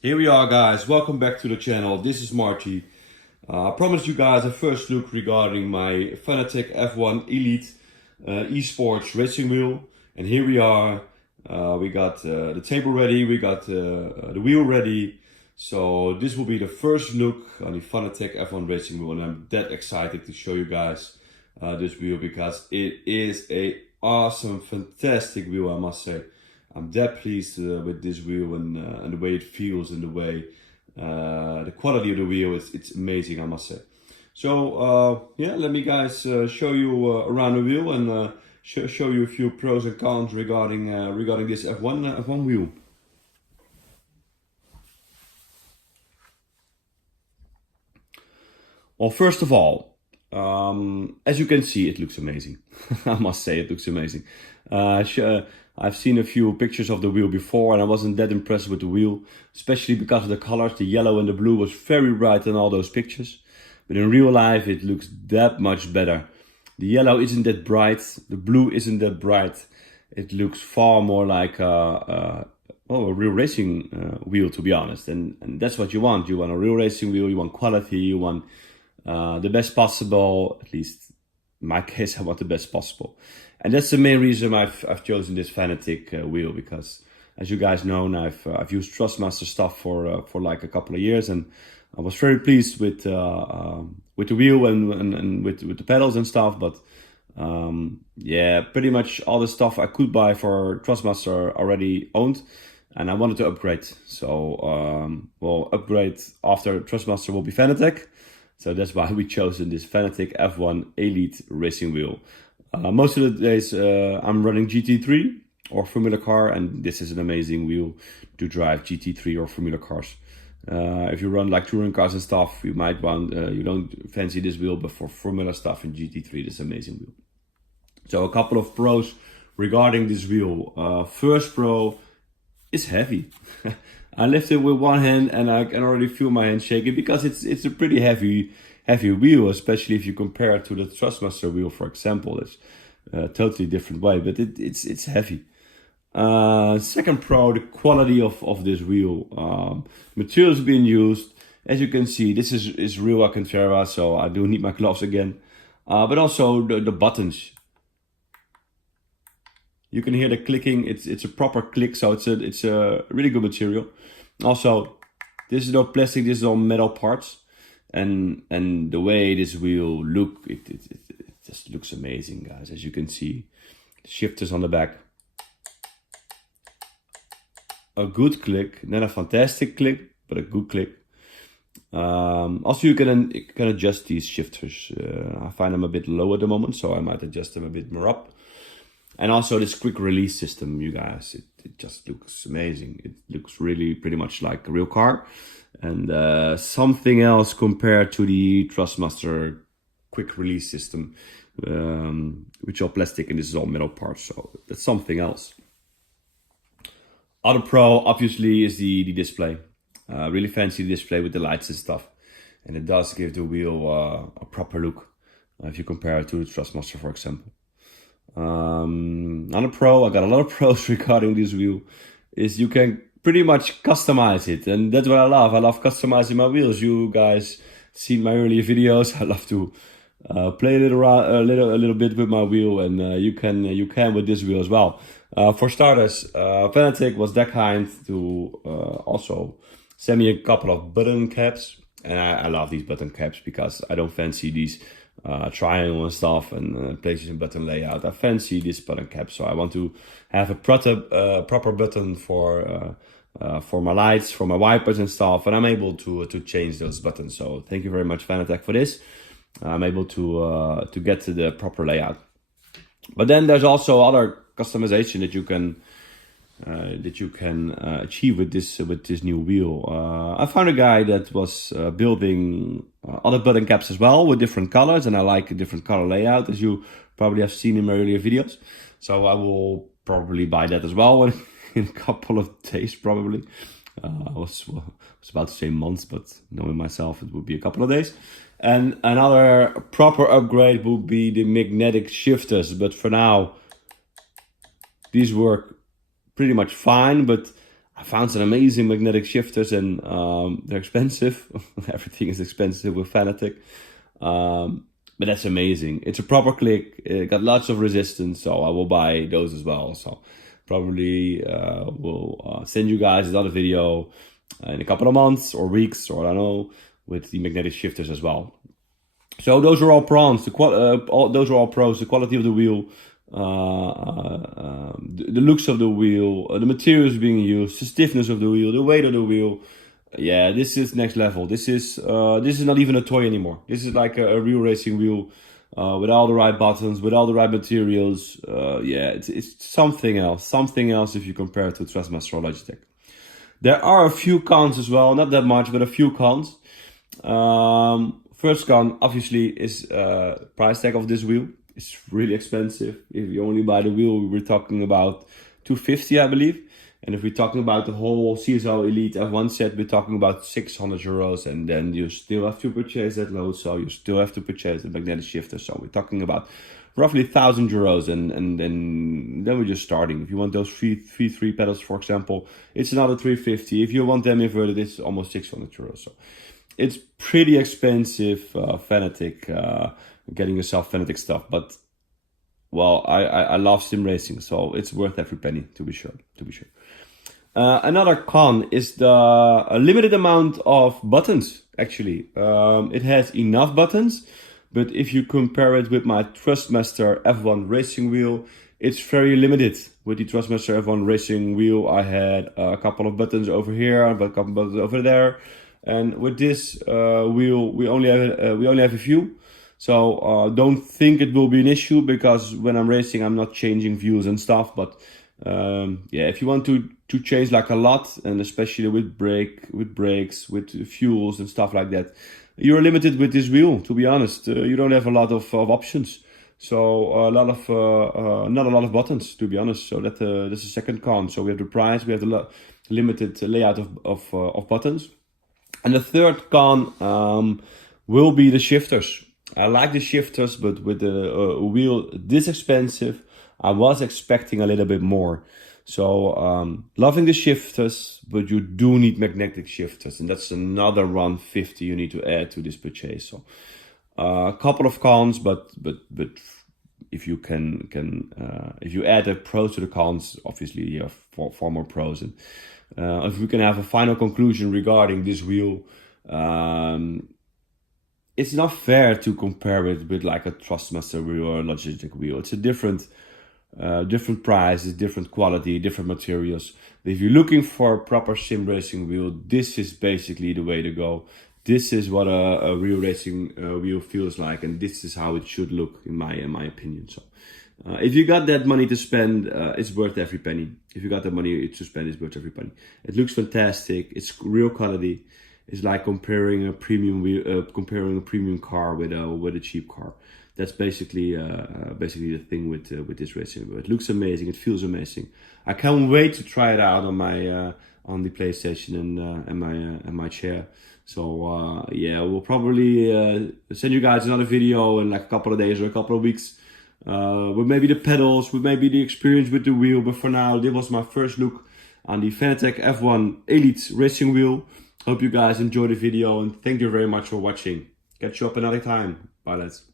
Here we are, guys. Welcome back to the channel. This is Marty. I promised you guys a first look regarding my Fanatec F1 Elite Esports racing wheel. And here we are. We got the table ready. We got the wheel ready. So this will be the first look on the Fanatec F1 racing wheel. And I'm that excited to show you guys this wheel because it is a awesome, fantastic wheel, I must say. I'm that pleased with this wheel and the way it feels and the way the quality of the wheel it's amazing, I must say. So yeah, let me guys show you around the wheel and show you a few pros and cons regarding this F1 wheel. Well, first of all, as you can see, it looks amazing. I must say, it looks amazing. I've seen a few pictures of the wheel before and I wasn't that impressed with the wheel, especially because of the colors. The yellow and the blue was very bright in all those pictures. But in real life, it looks that much better. The yellow isn't that bright. The blue isn't that bright. It looks far more like a real racing wheel, to be honest. And that's what you want. You want a real racing wheel. You want quality. You want the best possible. At least in my case, I want the best possible. And that's the main reason I've chosen this Fanatec wheel, because as you guys know, now I've used Trustmaster stuff for like a couple of years, and I was very pleased with the wheel and with the pedals and stuff. But yeah, pretty much all the stuff I could buy for Trustmaster already owned, and I wanted to upgrade. So well, upgrade after Trustmaster will be Fanatec. So that's why we chosen this Fanatec F1 Elite racing wheel. Most of the days I'm running GT3 or Formula car, and this is an amazing wheel to drive GT3 or Formula cars. If you run like touring cars and stuff, you might want, you don't fancy this wheel, but for Formula stuff in GT3, this amazing wheel. So a couple of pros regarding this wheel. First pro, it's heavy. I lift it with one hand and I can already feel my hand shaking because it's a pretty heavy wheel, especially if you compare it to the Trustmaster wheel, for example. It's a totally different way, but it's heavy. Second pro, the quality of this wheel. Materials being used, as you can see, this is real Alcantara, so I do need my gloves again. But also the buttons. You can hear the clicking. It's a proper click, so it's a really good material. Also, this is no plastic. This is all metal parts, and the way this wheel look, it just looks amazing, guys. As you can see, shifters on the back, a good click, not a fantastic click, but a good click. Also, you can adjust these shifters. I find them a bit low at the moment, so I might adjust them a bit more up. And also this quick release system, you guys, it just looks amazing. It looks really pretty much like a real car. And something else compared to the Trustmaster quick release system, which are plastic and this is all metal parts. So that's something else. Other pro, obviously, is the display. Really fancy display with the lights and stuff. And it does give the wheel a proper look if you compare it to the Trustmaster, for example. On a pro, I got a lot of pros regarding this wheel, is you can pretty much customize it, and that's what I love. I love customizing my wheels. You guys seen my earlier videos. I love to play a little bit with my wheel, and you can with this wheel as well. For starters, Fanatec was that kind to also send me a couple of button caps, and I love these button caps because I don't fancy these triangle and stuff and PlayStation button layout. I fancy this button cap, so I want to have a proper button for my lights, for my wipers and stuff, and I'm able to change those buttons. So thank you very much, Fanatec, for this. I'm able to get to the proper layout. But then there's also other customization that you can achieve with this new wheel. I found a guy that was building other button caps as well with different colors, and I like a different color layout, as you probably have seen in my earlier videos. So I will probably buy that as well in a couple of days, probably. I was about to say months, but knowing myself, it would be a couple of days. And another proper upgrade would be the magnetic shifters, but for now, these work pretty much fine, but I found some amazing magnetic shifters, and they're expensive. Everything is expensive with Fanatec. But that's amazing. It's a proper click. It got lots of resistance, so I will buy those as well. So probably will send you guys another video in a couple of months or weeks, or I don't know, with the magnetic shifters as well. So those are all pros. Those are all pros. The quality of the wheel, the looks of the wheel, the materials being used, the stiffness of the wheel, the weight of the wheel. Yeah, this is next level. This is not even a toy anymore. This is like a real racing wheel, with all the right buttons, with all the right materials. Yeah, it's something else. Something else if you compare it to Trustmaster or Logitech. There are a few cons as well, not that much, but a few cons. First con, obviously, is price tag of this wheel. It's really expensive. If you only buy the wheel, we're talking about $250, I believe. And if we're talking about the whole CSO Elite F1 set, we're talking about €600. And then you still have to purchase that load, so you still have to purchase the magnetic shifter. So we're talking about roughly €1,000, and then we're just starting. If you want those three pedals, for example, it's another $350. If you want them inverted, it's almost €600. So it's pretty expensive, Fanatec, getting yourself Fanatec stuff. But well, I love sim racing, so it's worth every penny, to be sure. Another con is the limited amount of buttons. Actually, it has enough buttons, but if you compare it with my Trustmaster F1 racing wheel, it's very limited. With the Trustmaster F1 racing wheel, I had a couple of buttons over here, a couple of buttons over there, and with this wheel, we only have a few. So don't think it will be an issue, because when I'm racing, I'm not changing views and stuff. But yeah, if you want to change like a lot, and especially with brakes, with fuels and stuff like that, you're limited with this wheel. To be honest, you don't have a lot of options. So not a lot of buttons, to be honest. So that's the second con. So we have the price, we have the limited layout of buttons, and the third con will be the shifters. I like the shifters, but with the wheel this expensive, I was expecting a little bit more. So loving the shifters, but you do need magnetic shifters, and that's another $150 you need to add to this purchase. So a couple of cons, but if you if you add the pros to the cons, obviously you have far more pros. And if we can have a final conclusion regarding this wheel, it's not fair to compare it with like a Trustmaster wheel or a Logitech wheel. It's a different price, different quality, different materials. But if you're looking for a proper sim racing wheel, this is basically the way to go. This is what a real racing wheel feels like, and this is how it should look, in my opinion. So if you got that money to spend, it's worth every penny. If you got that money to spend, it's worth every penny. It looks fantastic. It's real quality. It's like comparing a premium car with a cheap car. That's basically the thing with this racing wheel. It looks amazing. It feels amazing. I can't wait to try it out on my on the PlayStation and my chair. So yeah, we'll probably send you guys another video in like a couple of days or a couple of weeks, with maybe the pedals, with maybe the experience with the wheel. But for now, this was my first look on the Fanatec F1 Elite racing wheel. Hope you guys enjoyed the video, and thank you very much for watching. Catch you up another time. Bye, lads.